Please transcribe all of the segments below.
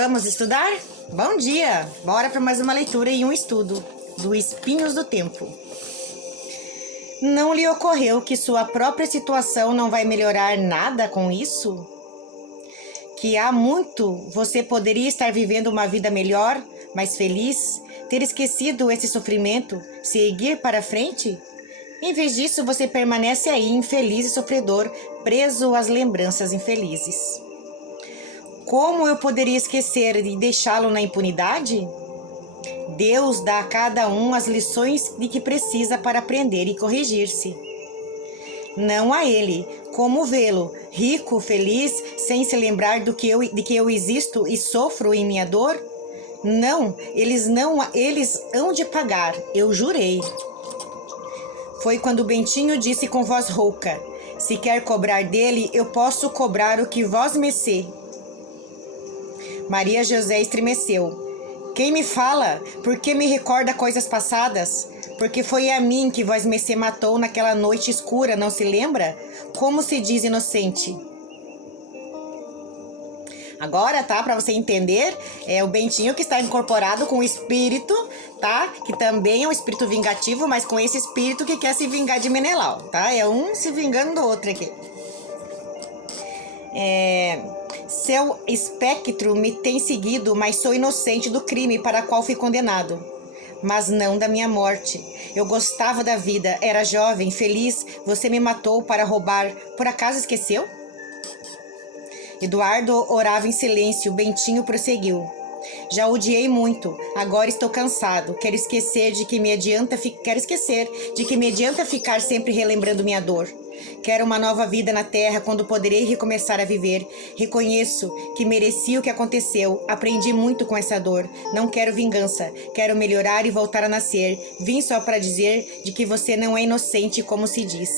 Vamos estudar? Bom dia! Bora para mais uma leitura e um estudo do Espinhos do Tempo. Não lhe ocorreu que sua própria situação não vai melhorar nada com isso? Que há muito você poderia estar vivendo uma vida melhor, mais feliz, ter esquecido esse sofrimento, seguir para frente? Em vez disso, você permanece aí infeliz e sofredor, preso às lembranças infelizes. Como eu poderia esquecer e deixá-lo na impunidade? Deus dá a cada um as lições de que precisa para aprender e corrigir-se. Não a ele, como vê-lo, rico, feliz, sem se lembrar de que eu existo e sofro em minha dor? Não, eles hão de pagar, eu jurei. Foi quando Bentinho disse com voz rouca: se quer cobrar dele, eu posso cobrar o que vós mercê. Maria José estremeceu. Quem me fala? Por que me recorda coisas passadas? Porque foi a mim que vós mercê matou naquela noite escura, não se lembra? Como se diz inocente? Agora, tá? Para você entender, é o Bentinho que está incorporado com o espírito, tá? Que também é um espírito vingativo, mas com esse espírito que quer se vingar de Menelau, tá? É um se vingando do outro aqui. Seu espectro me tem seguido, mas sou inocente do crime para qual fui condenado. Mas não da minha morte. Eu gostava da vida, era jovem, feliz. Você me matou para roubar. Por acaso esqueceu? Eduardo orava em silêncio. Bentinho prosseguiu. Já odiei muito, agora estou cansado. Quero esquecer de que me adianta ficar sempre relembrando minha dor. Quero uma nova vida na terra quando poderei recomeçar a viver. Reconheço que mereci o que aconteceu. Aprendi muito com essa dor. Não quero vingança. Quero melhorar e voltar a nascer. Vim só para dizer de que você não é inocente como se diz.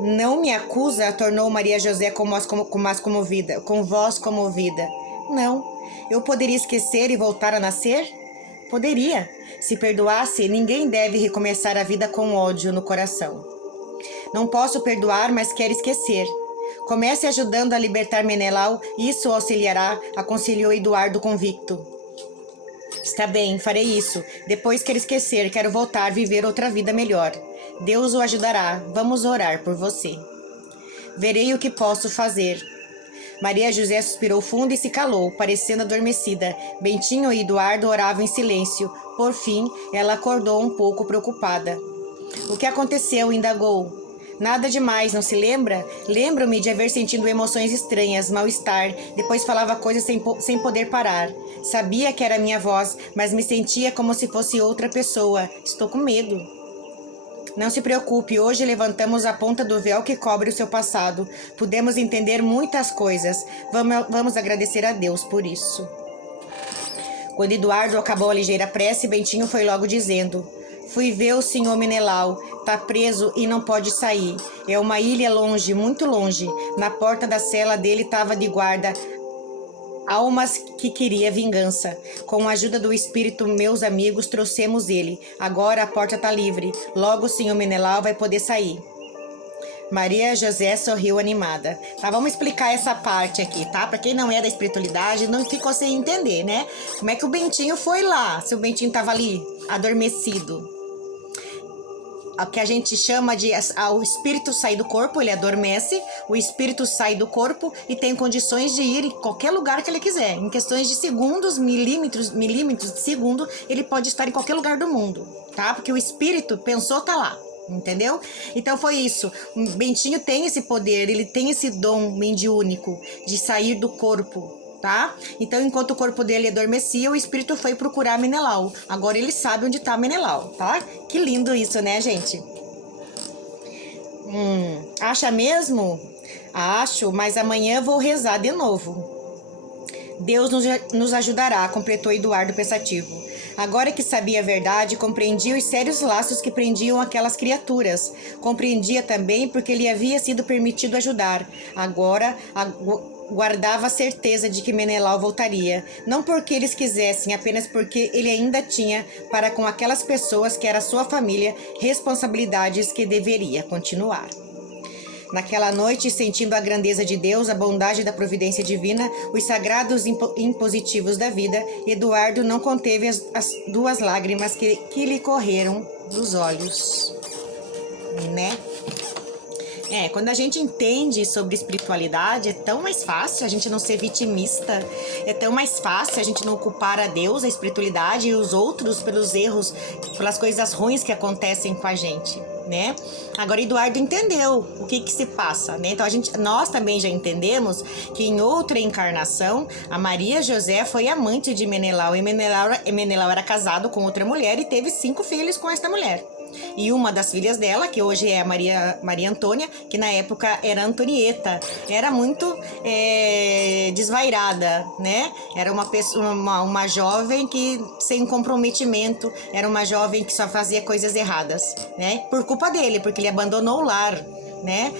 Não me acusa, tornou Maria José com voz comovida. Não. Eu poderia esquecer e voltar a nascer? Poderia. Se perdoasse, ninguém deve recomeçar a vida com ódio no coração. Não posso perdoar, mas quero esquecer. Comece ajudando a libertar Menelau, isso o auxiliará, aconselhou Eduardo convicto. Está bem, farei isso. Depois quero esquecer, quero voltar a viver outra vida melhor. Deus o ajudará, vamos orar por você. Verei o que posso fazer. Maria José suspirou fundo e se calou, parecendo adormecida. Bentinho e Eduardo oravam em silêncio. Por fim, ela acordou um pouco preocupada. O que aconteceu? Indagou. Nada demais, não se lembra? Lembro-me de haver sentido emoções estranhas, mal-estar. Depois falava coisas sem poder parar. Sabia que era minha voz, mas me sentia como se fosse outra pessoa. Estou com medo. Não se preocupe, hoje levantamos a ponta do véu que cobre o seu passado. Pudemos entender muitas coisas. Vamos agradecer a Deus por isso. Quando Eduardo acabou a ligeira prece, Bentinho foi logo dizendo: fui ver o senhor Menelau. Tá preso e não pode sair. É uma ilha longe, muito longe. Na porta da cela dele estava de guarda almas que queria vingança. Com a ajuda do espírito, meus amigos, trouxemos ele. Agora a porta tá livre. Logo o senhor Menelau vai poder sair. Maria José sorriu animada. Tá, vamos explicar essa parte aqui, tá? Pra quem não é da espiritualidade, não ficou sem entender, né? Como é que o Bentinho foi lá, se o Bentinho tava ali, adormecido? O que a gente chama de o espírito sair do corpo, ele adormece, o espírito sai do corpo e tem condições de ir em qualquer lugar que ele quiser. Em questões de segundos, milímetros de segundo, ele pode estar em qualquer lugar do mundo, tá? Porque o espírito pensou, tá lá. Entendeu? Então foi isso. O Bentinho tem esse poder, ele tem esse dom mediúnico de sair do corpo, tá? Então, enquanto o corpo dele adormecia, o espírito foi procurar Menelau. Agora ele sabe onde tá Menelau, tá? Que lindo isso, né, gente? Acha mesmo? Acho, mas amanhã vou rezar de novo. Deus nos ajudará, completou Eduardo pensativo. Agora que sabia a verdade, compreendia os sérios laços que prendiam aquelas criaturas. Compreendia também porque lhe havia sido permitido ajudar. Agora guardava a certeza de que Menelau voltaria. Não porque eles quisessem, apenas porque ele ainda tinha para com aquelas pessoas que era sua família responsabilidades que deveria continuar. Naquela noite, sentindo a grandeza de Deus, a bondade da providência divina, os sagrados impositivos da vida, Eduardo não conteve as 2 lágrimas que lhe correram dos olhos, né? Quando a gente entende sobre espiritualidade, é tão mais fácil a gente não ser vitimista, é tão mais fácil a gente não culpar a Deus, a espiritualidade e os outros pelos erros, pelas coisas ruins que acontecem com a gente, né? Agora, Eduardo entendeu o que se passa, né? Então, nós também já entendemos que em outra encarnação, a Maria José foi amante de Menelau, e Menelau era casado com outra mulher e teve 5 filhos com esta mulher. E uma das filhas dela, que hoje é a Maria Antônia, que na época era Antonieta, era muito desvairada, né? Era uma jovem que sem comprometimento, era uma jovem que só fazia coisas erradas, né? Por culpa dele, porque ele abandonou o lar, né?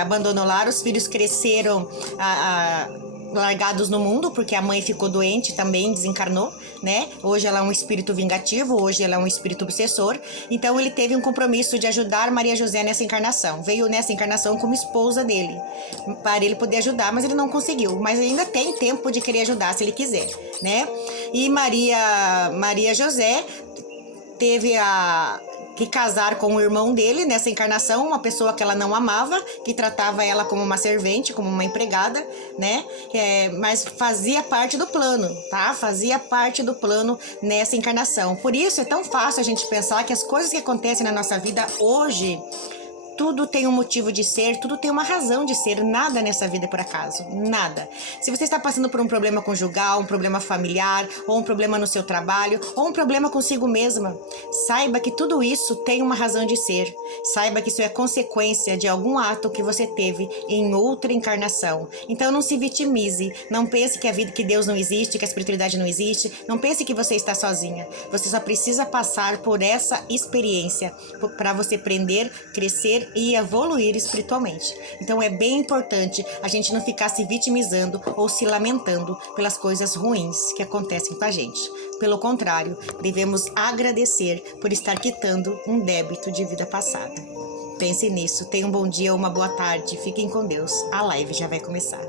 Abandonou o lar, os filhos cresceram largados no mundo, porque a mãe ficou doente também, desencarnou, né? Hoje ela é um espírito vingativo, hoje ela é um espírito obsessor. Então ele teve um compromisso de ajudar Maria José nessa encarnação. Veio nessa encarnação como esposa dele, para ele poder ajudar, mas ele não conseguiu. Mas ainda tem tempo de querer ajudar, se ele quiser, né? E Maria José teve que casar com o irmão dele nessa encarnação, uma pessoa que ela não amava, que tratava ela como uma servente, como uma empregada, né? Mas fazia parte do plano, tá? Fazia parte do plano nessa encarnação. Por isso é tão fácil a gente pensar que as coisas que acontecem na nossa vida hoje, tudo tem um motivo de ser, tudo tem uma razão de ser, nada nessa vida é por acaso, nada. Se você está passando por um problema conjugal, um problema familiar, ou um problema no seu trabalho, ou um problema consigo mesma, saiba que tudo isso tem uma razão de ser. Saiba que isso é consequência de algum ato que você teve em outra encarnação. Então não se vitimize, não pense que Deus não existe, que a espiritualidade não existe, não pense que você está sozinha. Você só precisa passar por essa experiência para você aprender, crescer e evoluir espiritualmente. Então é bem importante a gente não ficar se vitimizando ou se lamentando pelas coisas ruins que acontecem com a gente. Pelo contrário, devemos agradecer por estar quitando um débito de vida passada. Pense nisso, tenha um bom dia ou uma boa tarde, fiquem com Deus. A live já vai começar.